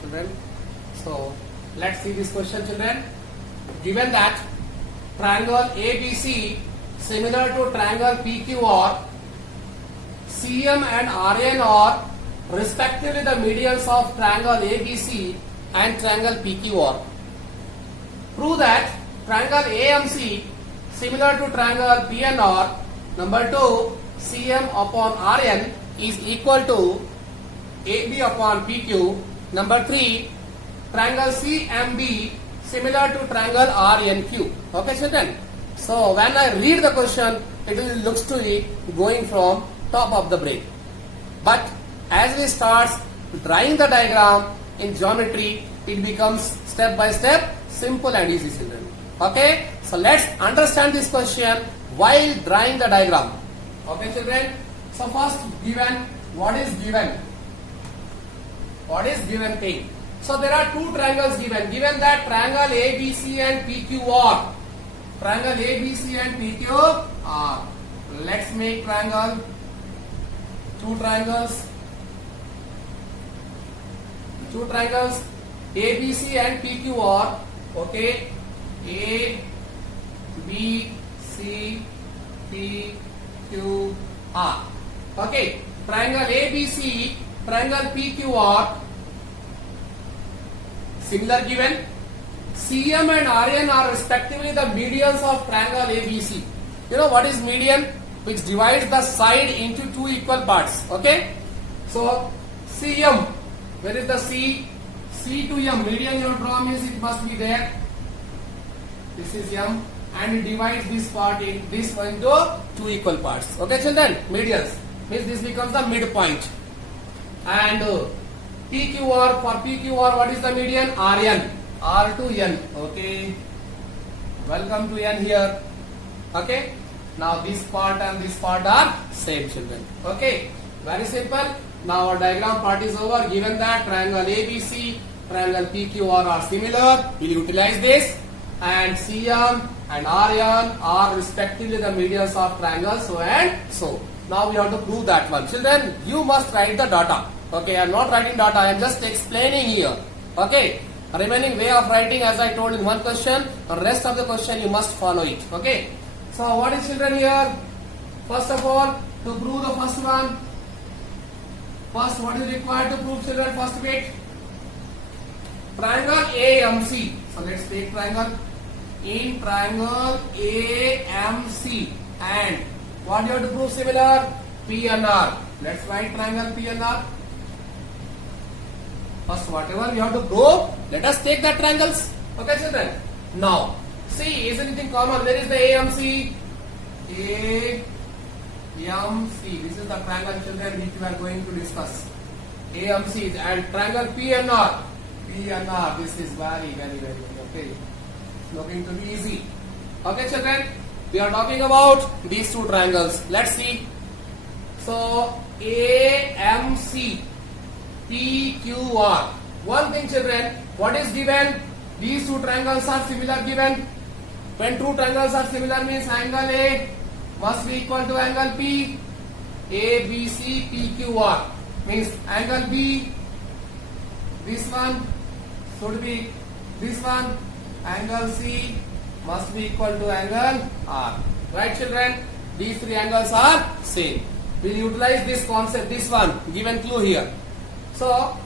children. So let's see this question, children. Given that triangle ABC similar to triangle PQR, CM and RN are respectively the medians of triangle ABC and triangle PQR. Prove that triangle AMC similar to triangle PNR, number 2, CM upon RN is equal to AB upon PQ. Number 3, triangle CMB similar to triangle RNQ. Okay, children. So when I read the question, it looks to be going from top of the brain. But as we start drawing the diagram in geometry, it becomes step by step simple and easy, children. Okay. So let's understand this question while drawing the diagram. Okay, children. So first, given, what is given? What is given thing? So there are two triangles given. Given that triangle ABC and PQR. Triangle ABC and PQR. Let's make triangle. Two triangles. Two triangles ABC and PQR. Okay. A, B, C, P, Q, R. Okay. Triangle ABC, triangle PQR. Similar given. CM and RN are respectively the medians of triangle ABC. You know what is median? Which divides the side into two equal parts. Okay. So CM, where is the C? C to M. Median you draw means it must be there. This is M, and it divides this part in this into two equal parts. Okay, children. Medians means this becomes the midpoint. And PQR, for PQR, what is the median? RN. R to N. Okay. Welcome to N here. Okay. Now this part and this part are same, children. Okay. Very simple. Now our diagram part is over. Given that triangle ABC, triangle PQR are similar, we'll utilize this. And CM and RN are respectively the medians of triangles, so and so. Now we have to prove that one. Children, you must write the data. Okay, I am not writing data, I am just explaining here. Okay, remaining way of writing as I told in one question, the rest of the question you must follow it. Okay, so what is, children, here? First of all, to prove the first one, first what is required to prove, children? First bit, triangle AMC. So let's take triangle. In triangle AMC, and what you have to prove similar? PNR. Let's write triangle PNR. First, whatever we have to prove, let us take the triangles. Okay, children. Now, see, is anything common? Where is the AMC? AMC. This is the triangle, children, which we are going to discuss. AMC and triangle PNR. PNR. This is very okay. Looking to be easy. Okay, children. We are talking about these two triangles. Let's see. So AMC, PQR. One thing, children, what is given? These two triangles are similar given. When two triangles are similar means angle A must be equal to angle P. ABC, PQR means angle B. This one should be this one. Angle C must be equal to angle R. Right, children? These three angles are same. We will utilize this concept, this one, given clue here. So,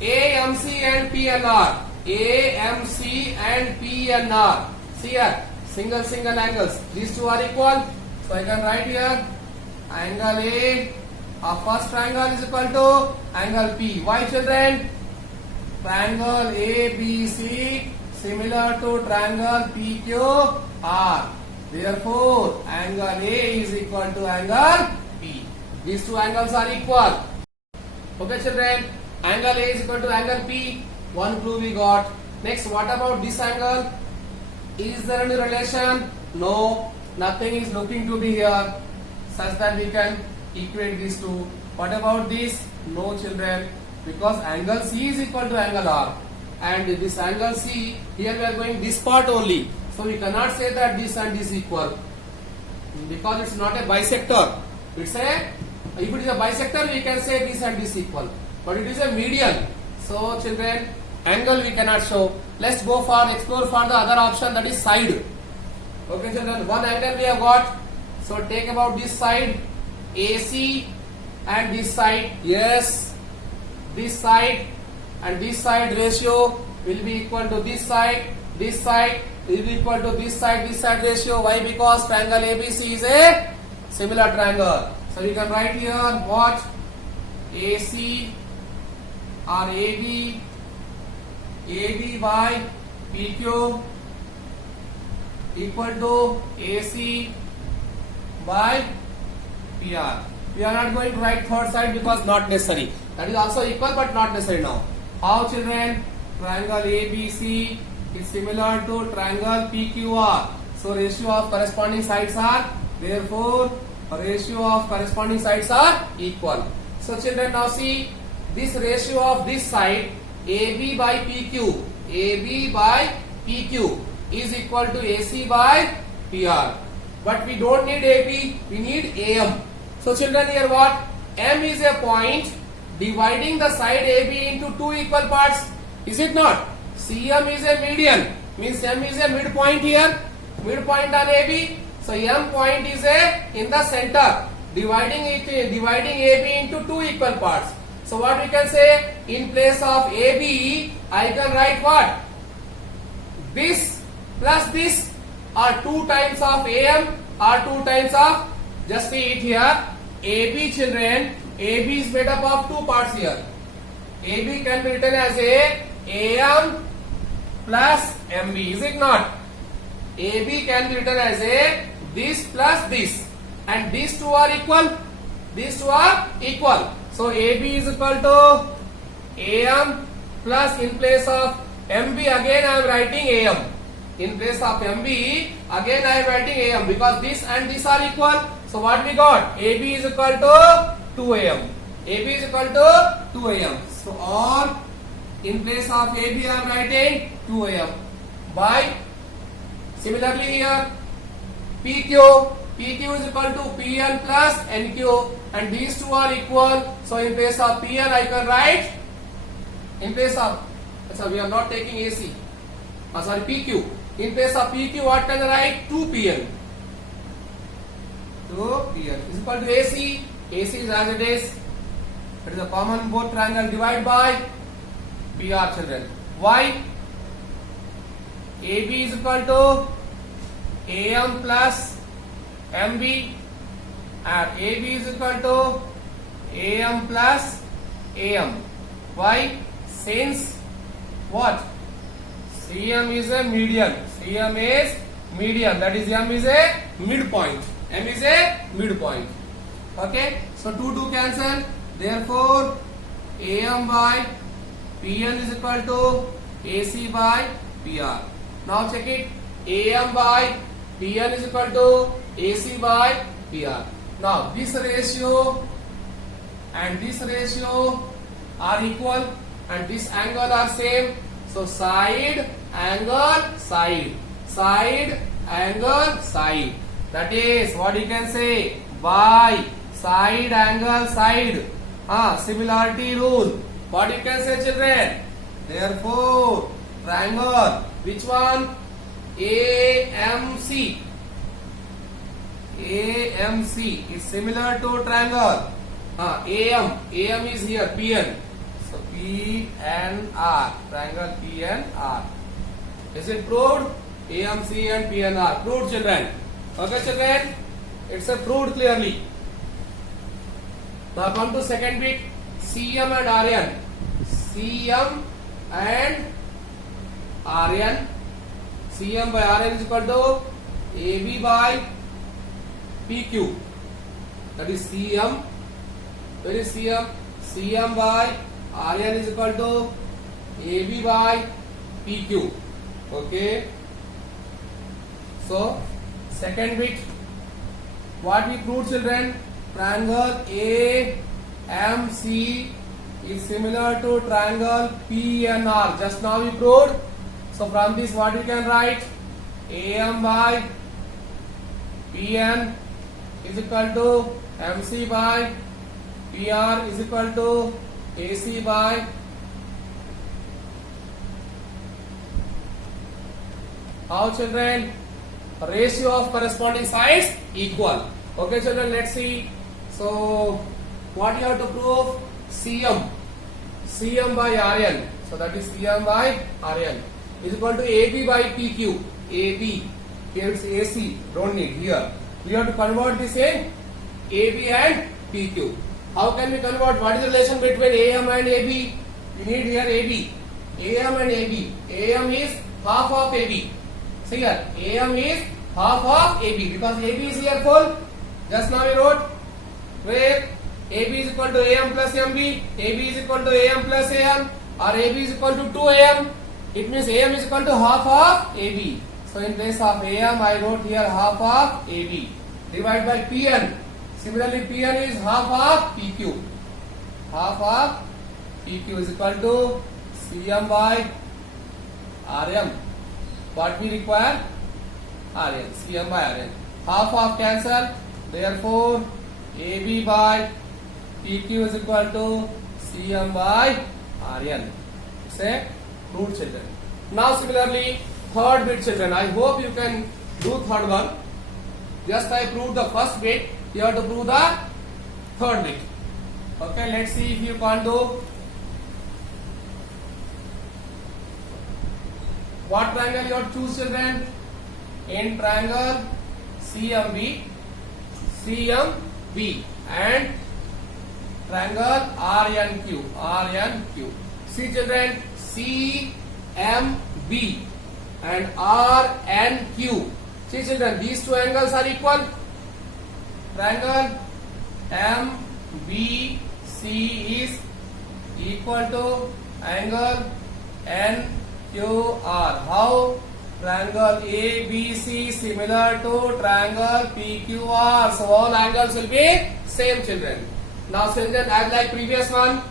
AMC and PNR. AMC and PNR. See here, single angles. These two are equal. So, I can write here, angle A of first triangle is equal to angle P. Why, children? Triangle ABC similar to triangle PQR. Therefore, angle A is equal to angle P. These two angles are equal. Okay, children. Angle A is equal to angle P. One clue we got. Next, what about this angle? Is there any relation? No. Nothing is looking to be here such that we can equate these two. What about this? No, children. Because angle C is equal to angle R. And this angle C, here we are going this part only. So we cannot say that this and this equal. Because it's not a bisector. If it is a bisector, we can say this and this equal. But it is a median. So children, angle we cannot show. Let's go for explore for the other option, that is side. Okay children, one angle we have got. So take about this side AC and this side. Yes, this side and this side ratio will be equal to this side. This side will be equal to this side ratio. Why? Because triangle ABC is a similar triangle. So we can write here what? AC or AB by PQ equal to AC by PR. We are not going to write third side because not necessary. That is also equal but not necessary now. How children? Triangle ABC is similar to triangle PQR. So ratio of corresponding sides are, therefore ratio of corresponding sides are equal. So children, now see this ratio of this side AB by PQ is equal to AC by PR. But we don't need AB, we need AM. So children, here what? M is a point dividing the side AB into two equal parts. Is it not? CM is a median, means M is a midpoint here, midpoint on AB. So M point is a in the center, dividing AB into two equal parts. So what we can say, in place of AB, I can write what? This plus this, or 2 times of AM, or 2 times of, just see it here, AB children, AB is made up of two parts here. AB can be written as a AM plus MB, is it not? AB can be written as a this plus this, and these two are equal. These two are equal. So AB is equal to AM plus, in place of MB again I am writing AM. In place of MB again I am writing AM, because this and this are equal. So what we got? AB is equal to 2AM. AB is equal to 2AM. So or in place of AB I am writing 2AM by, similarly here PQ is equal to PN plus NQ, and these two are equal. So in place of PN I can write, in place of, we are not taking AC, PQ. In place of PQ what can I write? 2PN. 2PN is equal to AC. AC is as it is. It is a common both triangle, divide by PR children. Why? AB is equal to AM plus MB, and AB is equal to AM plus AM. Why? Since what? CM is a median. CM is median. That is, M is a midpoint. M is a midpoint. Okay. So 2 cancel. Therefore, AM by PN is equal to AC by PR. Now check it. AM by PN is equal to AC by PR. Now this ratio and this ratio are equal, and this angle are same. So side, angle, side. Side, angle, side. That is what you can say, by side, angle, side. Similarity rule. What you can say children? Therefore, triangle, which one? AMC. AMC is similar to triangle. AM is here, PN. So PNR, triangle PNR. Is it proved? AMC and PNR proved children. Okay children, it's a proved clearly. Now come to second bit, CM and RN. CM and RN. CM by RN is equal to AB by PQ. That is CM. Where is CM? CM by RN is equal to AB by PQ. Okay. So second bit, what we proved children? Triangle AMC is similar to triangle PNR. Just now we proved. So from this what we can write? AM by PN is equal to MC by PR is equal to AC by How children? Ratio of corresponding sides equal. Okay children, let's see. So what you have to prove? Cm by Rn. So that is Cm by Rn is equal to AB by PQ. AB, here it's AC, don't need here. We have to convert this in AB and PQ. How can we convert? What is the relation between AM and AB? We need here AB. AM and AB. AM is half of AB. See here, AM is half of AB because AB is here full. Just now we wrote where AB is equal to AM plus MB, AB is equal to AM plus AM, or AB is equal to 2AM. It means AM is equal to half of AB. So in place of AM, I wrote here half of AB. Divide by PN. Similarly, PN is half of PQ. Half of PQ is equal to CM by RM. What we require? RN. CM by RN. Half of cancel. Therefore, AB by PQ is equal to CM by RN. Say, proved children. Now similarly, third bit children. I hope you can do third one. Just I proved the first bit. You have to prove the third bit. Okay, let's see if you can do. What triangle you have to choose children? In triangle CMB and triangle RNQ. See children, CMB and RNQ. See children, these two angles are equal. Triangle MBC is equal to angle NQR. How? Triangle ABC similar to triangle PQR. So all angles will be same children. Now children, as like previous one,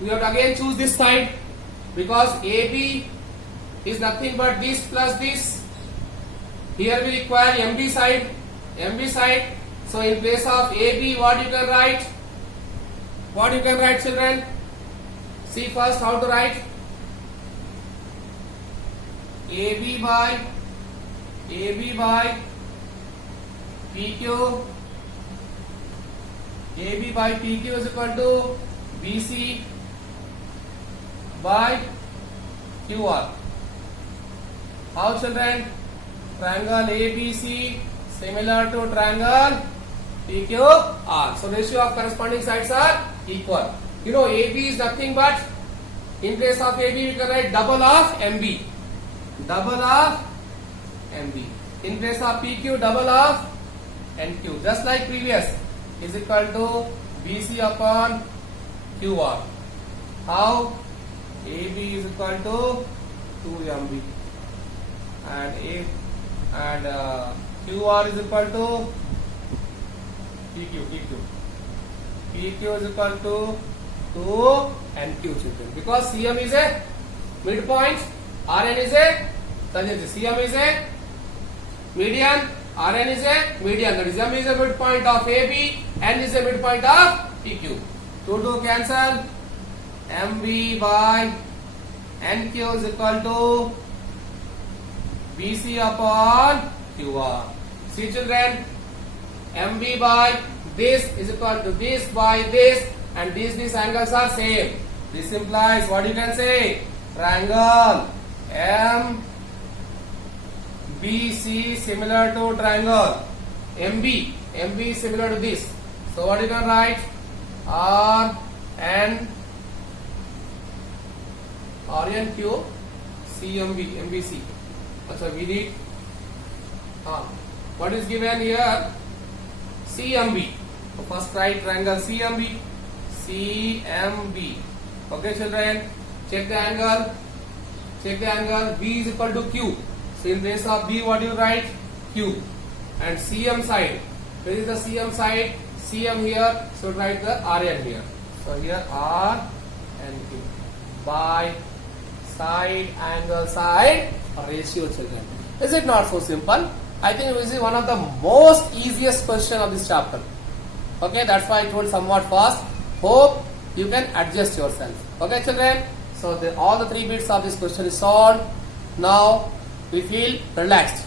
we have to again choose this side because AB is nothing but this plus this. Here we require MB side. So in place of AB, what you can write? What you can write children? See first how to write. AB by PQ. AB by PQ is equal to BC by QR. How children? Triangle ABC similar to triangle PQR. So ratio of corresponding sides are equal. You know AB is nothing but, in place of AB we can write double of MB. In place of PQ, double of NQ. Just like previous, is equal to BC upon QR. How? AB is equal to 2MB and QR is equal to PQ is equal to 2NQ children. Because CM is a midpoint, RN is a CM is a median, RN is a median. That is M is a midpoint of AB, N is a midpoint of PQ. 2 cancel. MB by NQ is equal to BC upon QR. See children, MB by this is equal to this by this, and these angles are same. This implies what you can say? Triangle MBC similar to triangle MB is similar to this. So what you can write? RNQ CMB MBC. So we need what is given here? CMB. So first write triangle CMB. Okay children, check the angle. B is equal to Q. So in place of B, what do you write? Q. And CM side. Where is the CM side? CM here. So write the RN here. So here R and Q. By side, angle, side ratio children. Is it not so simple? I think this is one of the most easiest question of this chapter. Okay, that's why I told somewhat fast. Hope you can adjust yourself. Okay children. So all the 3 bits of this question is solved. Now we feel relaxed.